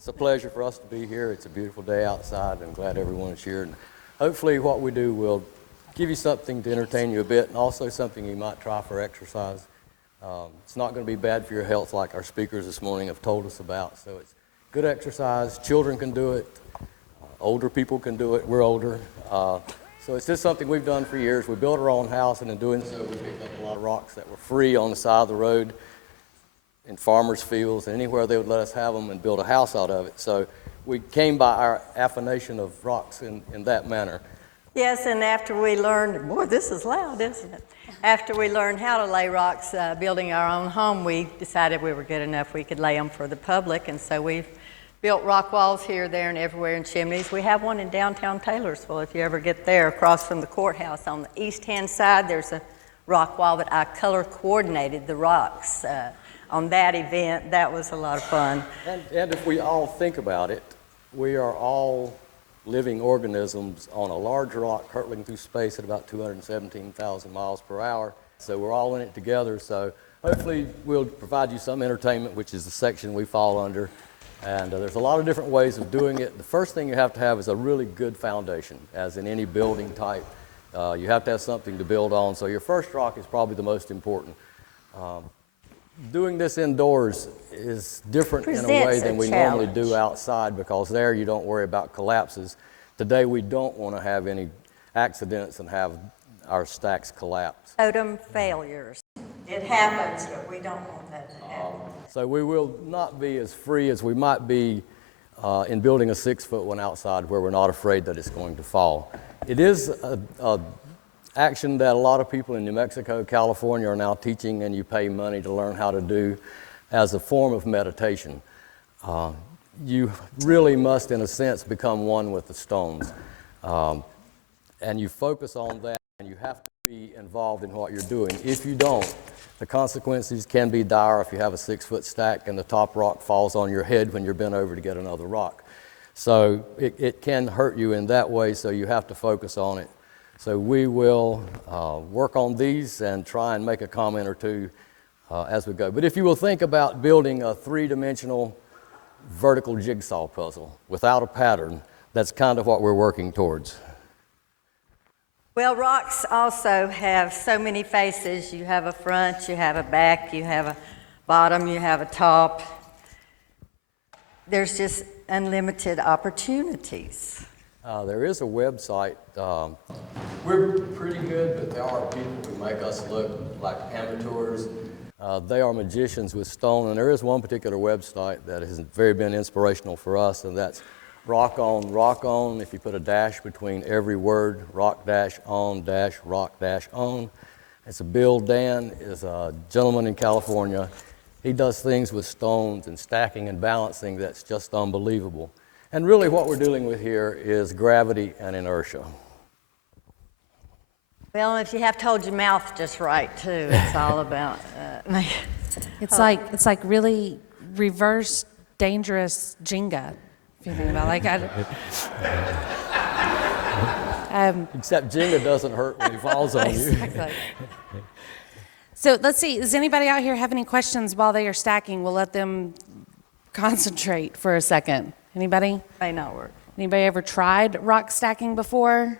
It's a pleasure for us to be here. It's a beautiful day outside, and I'm glad everyone is here. And hopefully what we do will give you something to entertain you a bit, and also something you might try for exercise. It's not going to be bad for your health like our speakers this morning have told us about. So it's good exercise. Children can do it. Older people can do it. We're older. So it's just something we've done for years. We built our own house, and in doing so, we picked up a lot of rocks that were free on the side of the road, in farmers' fields, and anywhere they would let us have them, and build a house out of it. So we came by our affination of rocks in that manner. Yes, and after we learned, boy, this is loud, isn't it? After we learned how to lay rocks, building our own home, we decided we were good enough we could lay them for the public, and so we've built rock walls here, there, and everywhere in chimneys. We have one in downtown Taylorsville, if you ever get there, across from the courthouse. On the east-hand side, there's a rock wall that I color coordinated the rocks on that event. That was a lot of fun. And if we all think about it, we are all living organisms on a large rock hurtling through space at about 217,000 miles per hour. So we're all in it together. So hopefully we'll provide you some entertainment, which is the section we fall under. And there's a lot of different ways of doing it. The first thing you have to have is a really good foundation, as in any building type. You have to have something to build on. So your first rock is probably the most important. Doing this indoors is different in a way than we normally do outside, because there you don't worry about collapses. Today we don't want to have any accidents and have our stacks collapse. Totem failures. It happens, but we don't want that to happen. So we will not be as free as we might be in building a 6-foot one outside, where we're not afraid that it's going to fall. It is a action that a lot of people in New Mexico, California are now teaching, and you pay money to learn how to do as a form of meditation. You really must, in a sense, become one with the stones. And you focus on that, and you have to be involved in what you're doing. If you don't, the consequences can be dire if you have a 6-foot stack and the top rock falls on your head when you're bent over to get another rock. So it can hurt you in that way, so you have to focus on it. So we will work on these and try and make a comment or two as we go. But if you will think about building a 3-dimensional vertical jigsaw puzzle without a pattern, that's kind of what we're working towards. Well, rocks also have so many faces. You have a front, you have a back, you have a bottom, you have a top. There's just unlimited opportunities. There is a website. We're pretty good, but there are people who make us look like amateurs. They are magicians with stone, and there is one particular website that has been inspirational for us, and that's Rock On, Rock On. If you put a dash between every word, rock dash on dash rock dash on. It's a Bill Dan is a gentleman in California. He does things with stones and stacking and balancing that's just unbelievable. And really what we're dealing with here is gravity and inertia. Well, if you have to hold your mouth just right, too, it's all about... It's like really reverse dangerous Jenga, if you think about it. Except Jenga doesn't hurt when he falls on you. Exactly. So let's see, does anybody out here have any questions while they are stacking? We'll let them concentrate for a second. Anybody? May not work. Anybody ever tried rock stacking before?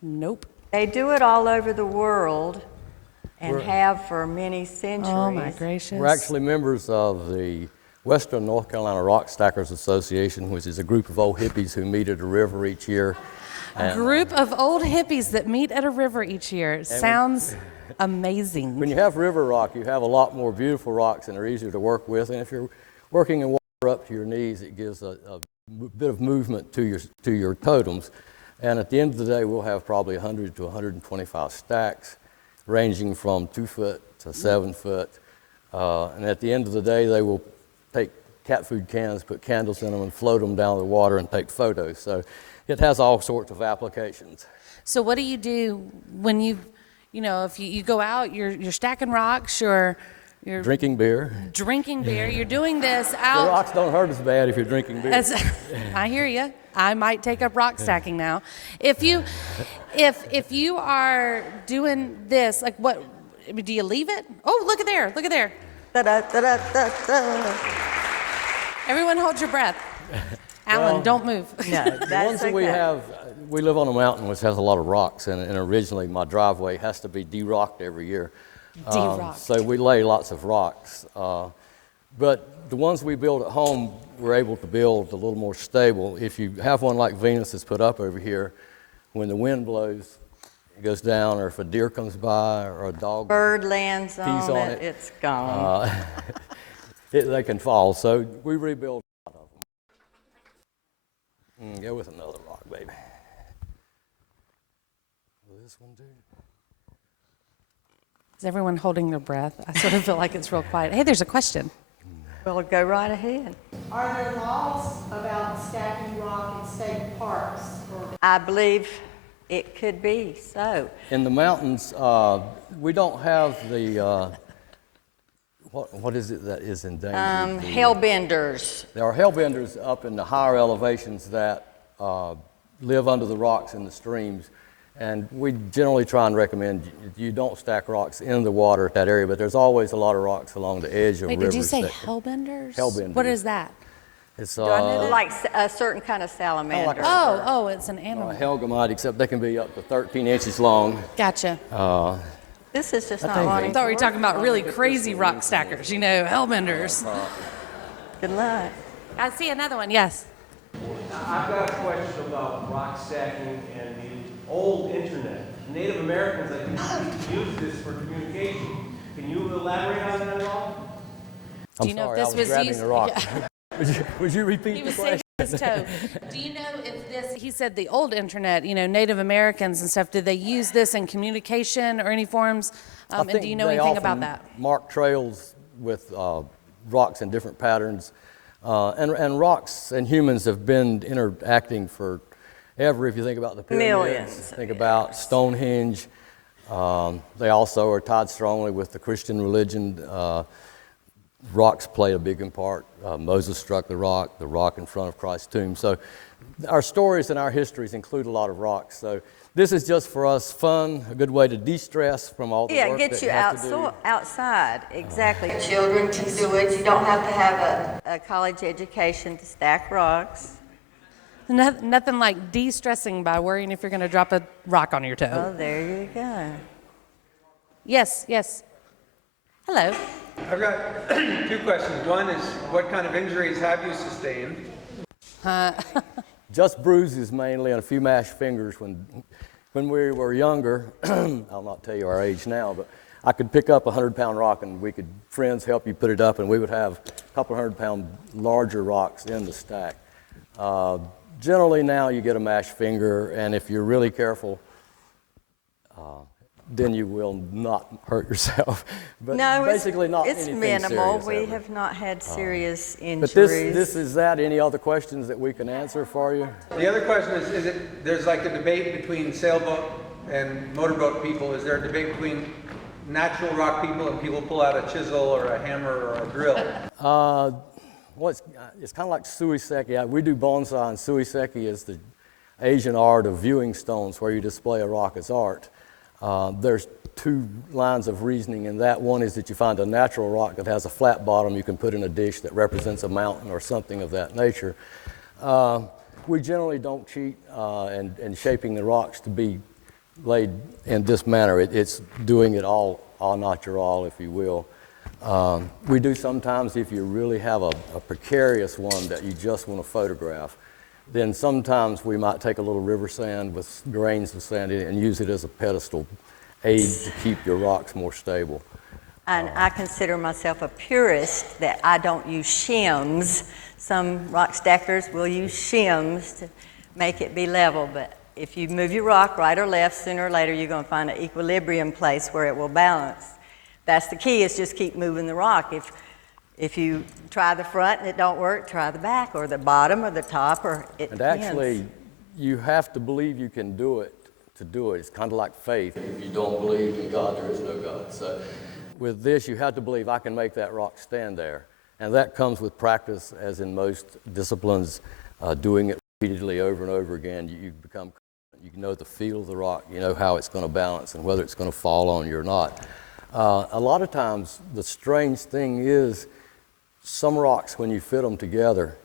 Nope. They do it all over the world and have for many centuries. Oh my gracious. We're actually members of the Western North Carolina Rock Stackers Association, which is a group of old hippies who meet at a river each year. A group of old hippies that meet at a river each year. Sounds amazing. When you have river rock, you have a lot more beautiful rocks and they're easier to work with. And if you're working in water up to your knees, it gives a bit of movement to your totems. And at the end of the day, we'll have probably 100 to 125 stacks, ranging from 2 foot to 7 foot. And at the end of the day, they will take cat food cans, put candles in them, and float them down the water and take photos. So it has all sorts of applications. So what do you do when if you go out, you're stacking rocks, you're drinking beer. You're doing this out. The rocks don't hurt as bad if you're drinking beer. I hear you. I might take up rock stacking now. If you are doing this, like what, do you leave it? Oh, look at there. Da-da, da-da, da-da. Everyone hold your breath. Alan, Well, don't move. No, The ones that's that we okay. have, we live on a mountain which has a lot of rocks, and originally my driveway has to be de-rocked every year. De-rocked. So we lay lots of rocks. But the ones we build at home, we're able to build a little more stable. If you have one like Venus that's put up over here, when the wind blows, it goes down, or if a deer comes by or a dog Bird lands pees on on it, it, it's gone. they can fall. So we rebuild a lot of them. Go with another rock, baby. Will this one do? Is everyone holding their breath? I sort of feel like it's real quiet. Hey, there's a question. Well, go right ahead. Are there laws about stacking rock in state parks? I believe it could be so. In the mountains, we don't have the, what is it that is endangered? Hellbenders. There are hellbenders up in the higher elevations that live under the rocks in the streams, and we generally try and recommend you don't stack rocks in the water at that area, but there's always a lot of rocks along the edge of Wait, rivers. did you say that- hellbenders? Hellbenders. What is that? It's Like a certain kind of salamander. Oh, it's an a animal. hellgamite, except they can be up to 13 inches long. Gotcha. This is just I not think wanting I thought we were to talking work. about really crazy rock stackers, hellbenders. Good luck. I see another one, yes. I've got a question about rock stacking and the old internet. Native Americans, I think, use this for communication. Can you elaborate on that at all? I'm Do you know sorry, if I this was was grabbing used? the rock. Yeah. Would you repeat He the was question? saving his toe. Do you know if this, he said the old internet, Native Americans and stuff, did they use this in communication or any forms? I And do think you know they anything often about that? mark trails with rocks in different patterns. And rocks and humans have been interacting forever. If you think about the pyramids, Millions of think about Stonehenge. They also are tied strongly with the Christian religion. Rocks play a big part. Moses struck the rock in front of Christ's tomb. So our stories and our histories include a lot of rocks. So this is just for us fun, a good way to de-stress from all the Yeah, work get that you have to do. outside, exactly. Children can do it. You don't have to have a college education to stack rocks. Nothing like de-stressing by worrying if you're going to drop a rock on your toe. Oh, there you go. Yes. Hello. I've got two questions. One is, what kind of injuries have you sustained? Just bruises mainly and a few mashed fingers when we were younger. I'll not tell you our age now, but I could pick up a 100-pound rock and friends help you put it up, and we would have a couple 100-pound larger rocks in the stack. Generally now you get a mashed finger, and if you're really careful, then you will not hurt yourself. But No, basically not it's anything minimal. serious We ever. have not had serious But injuries. this is that. Any other questions that we can answer for you? The other question is there's like a debate between sailboat and motorboat people. Is there a debate between natural rock people and people pull out a chisel or a hammer or a drill? Well, it's kind of like suiseki. We do bonsai, and suiseki is the Asian art of viewing stones, where you display a rock as art. There's two lines of reasoning in that. One is that you find a natural rock that has a flat bottom you can put in a dish that represents a mountain or something of that nature. We generally don't cheat in shaping the rocks to be laid in this manner. It's doing it all natural, if you will. We do sometimes, if you really have a precarious one that you just want to photograph, then sometimes we might take a little river sand with grains of sand in it and use it as a pedestal aid to keep your rocks more stable. And I consider myself a purist that I don't use shims. Some rock stackers will use shims to make it be level, but if you move your rock right or left, sooner or later you're going to find an equilibrium place where it will balance. That's the key, is just keep moving the rock. If you try the front and it don't work, try the back or the bottom or the top, or it And depends. actually, you have to believe you can do it to do it. It's kind of like faith. If you don't believe in God, there is no God. So with this, you have to believe I can make that rock stand there. And that comes with practice, as in most disciplines, doing it repeatedly over and over again. You become, you know the feel of the rock, you know how it's going to balance and whether it's going to fall on you or not. A lot of times, the strange thing is, some rocks, when you fit them together,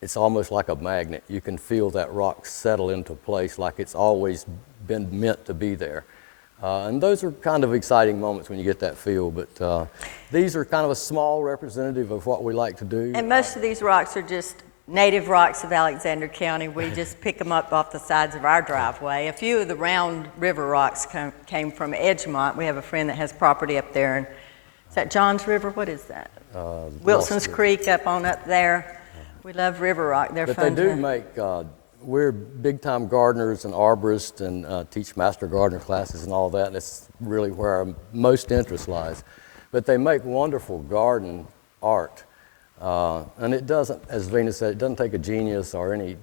it's almost like a magnet. You can feel that rock settle into place like it's always been meant to be there. And those are kind of exciting moments when you get that feel, but these are kind of a small representative of what we like to do. And most of these rocks are just native rocks of Alexander County. We just pick them up off the sides of our driveway. A few of the round river rocks came from Edgemont. We have a friend that has property up there. And is that Johns River? What is that? Wilson's Creek up there. We love river rock. They're but fun. They do make, we're big-time gardeners and arborists and teach master gardener classes and all that, and it's really where our most interest lies. But they make wonderful garden art. And it doesn't, as Venus said, it doesn't take a genius or any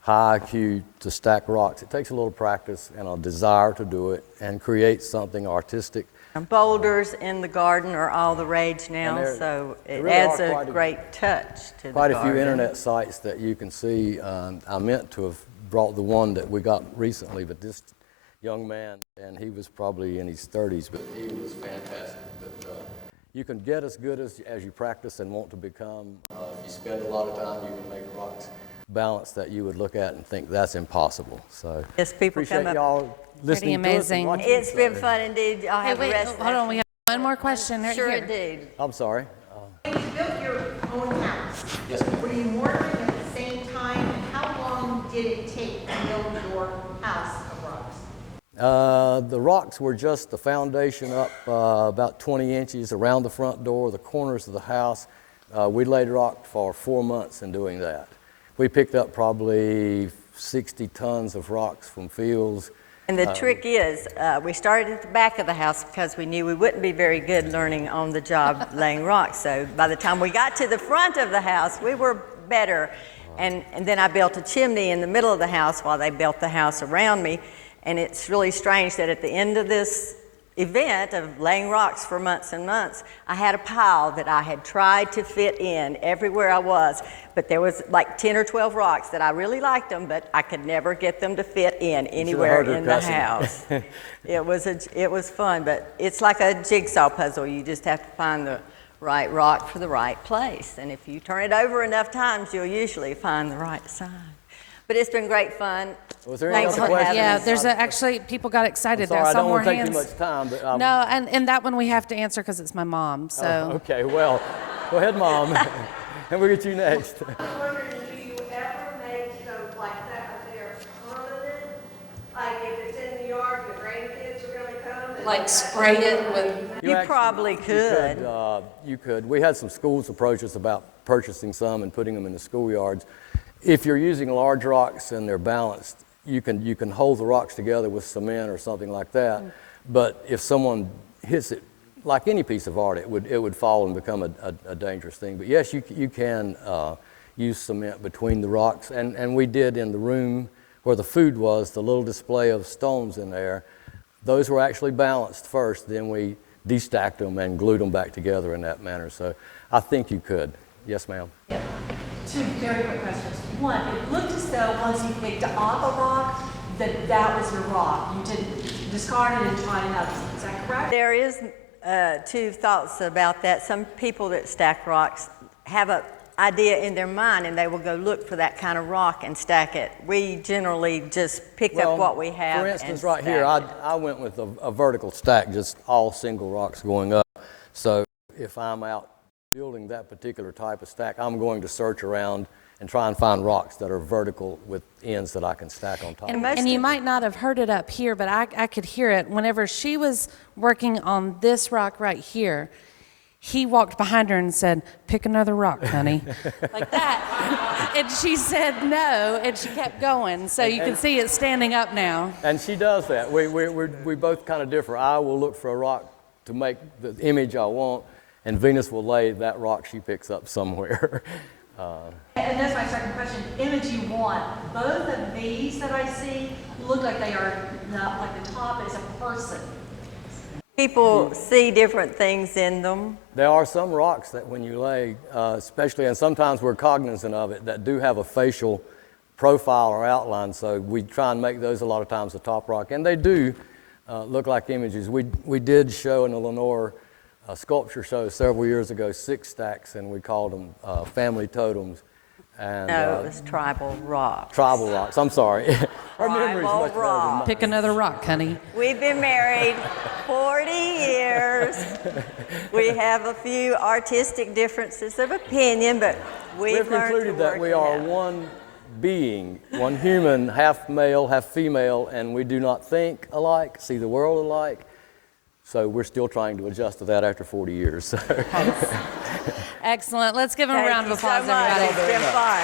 high IQ to stack rocks. It takes a little practice and a desire to do it and create something artistic. Boulders in the garden are all the rage now, so it really adds are a great touch to the Quite garden. a few internet sites that you can see. I meant to have brought the one that we got recently, but this young man, and he was probably in his 30s, but he was fantastic. But you can get as good as you practice and want to become. If you spend a lot of time, you can make rocks balance that you would look at and think that's impossible. So Yes, people appreciate come up. y'all listening Pretty to us and amazing. watching. It's been fun indeed. I'll Hey, have the wait, rest of hold that. on, we have one more question right Sure here. indeed. I'm sorry. When you built your own house, Yes, ma'am. were you mortaring at the same time? And how long did it take to build your house of rocks? The rocks were just the foundation up about 20 inches around the front door, the corners of the house. We laid rock for 4 months in doing that. We picked up probably 60 tons of rocks from fields. And the trick is, we started at the back of the house because we knew we wouldn't be very good learning on the job laying rocks. So by the time we got to the front of the house, we were better. And then I built a chimney in the middle of the house while they built the house around me. And it's really strange that at the end of this event of laying rocks for months and months, I had a pile that I had tried to fit in everywhere I was, but there was like 10 or 12 rocks that I really liked them, but I could never get them to fit in anywhere heard her in the cussing. house. It was fun, but it's like a jigsaw puzzle. You just have to find the right rock for the right place. And if you turn it over enough times, you'll usually find the right side. But it's been great fun. Was there any Thanks other for having Yeah, us. there's actually, people got excited. Sorry, There's I some don't more want to take hands. too much time, but No, and that one we have to answer because it's my mom, so. Okay, well, go ahead, Mom, and we'll get you next. I'm wondering, do you ever make them like that there permanent? Like if it's in the yard, the grandkids are gonna come? and- Like spray it with, You probably could. You could. We had some schools approach us about purchasing some and putting them in the schoolyards. If you're using large rocks and they're balanced, you can hold the rocks together with cement or something like that. But if someone hits it, like any piece of art, it would fall and become a dangerous thing. But yes, you can use cement between the rocks. And we did in the room where the food was, the little display of stones in there. Those were actually balanced first, then we destacked them and glued them back together in that manner. So I think you could. Yes, ma'am. Two very quick questions. One, it looked as though once you picked off a rock, that was your rock. You didn't discard it and try another. Is that correct? There is two thoughts about that. Some people that stack rocks have an idea in their mind and they will go look for that kind of rock and stack it. We generally just pick up what we have. For instance, and right here, stack it. I went with a vertical stack, just all single rocks going up. So if I'm out building that particular type of stack, I'm going to search around and try and find rocks that are vertical with ends that I can stack on top. and you might not have heard it up here, but I could hear it. Whenever she was working on this rock right here, he walked behind her and said, "Pick another rock, honey." Like that. And she said no, and she kept going. So you can see it standing up now. And she does that. We both kind of differ. I will look for a rock to make the image I want, and Venus will lay that rock she picks up somewhere. And that's my second question. Image you want. Both of these that I see look like they are not like the top is a person. People see different things in them. There are some rocks that when you lay, especially, and sometimes we're cognizant of it, that do have a facial profile or outline, so we try and make those a lot of times the top rock, and they do look like images. We did show in the Lenore a sculpture show several years ago, 6 stacks, and we called them family totems. And, No, it was tribal rock. tribal rocks. I'm sorry. Our memory's Tribal much better than rock. mine. Pick another rock, honey. We've been married 40 years. We have a few artistic differences of opinion, but we've We've learned to concluded that work we it are out. one being, one human, half male, half female, and we do not think alike, see the world alike. So we're still trying to adjust to that after 40 years. Excellent. Let's give him a Thank round you of applause, so much. everybody. It's been fun.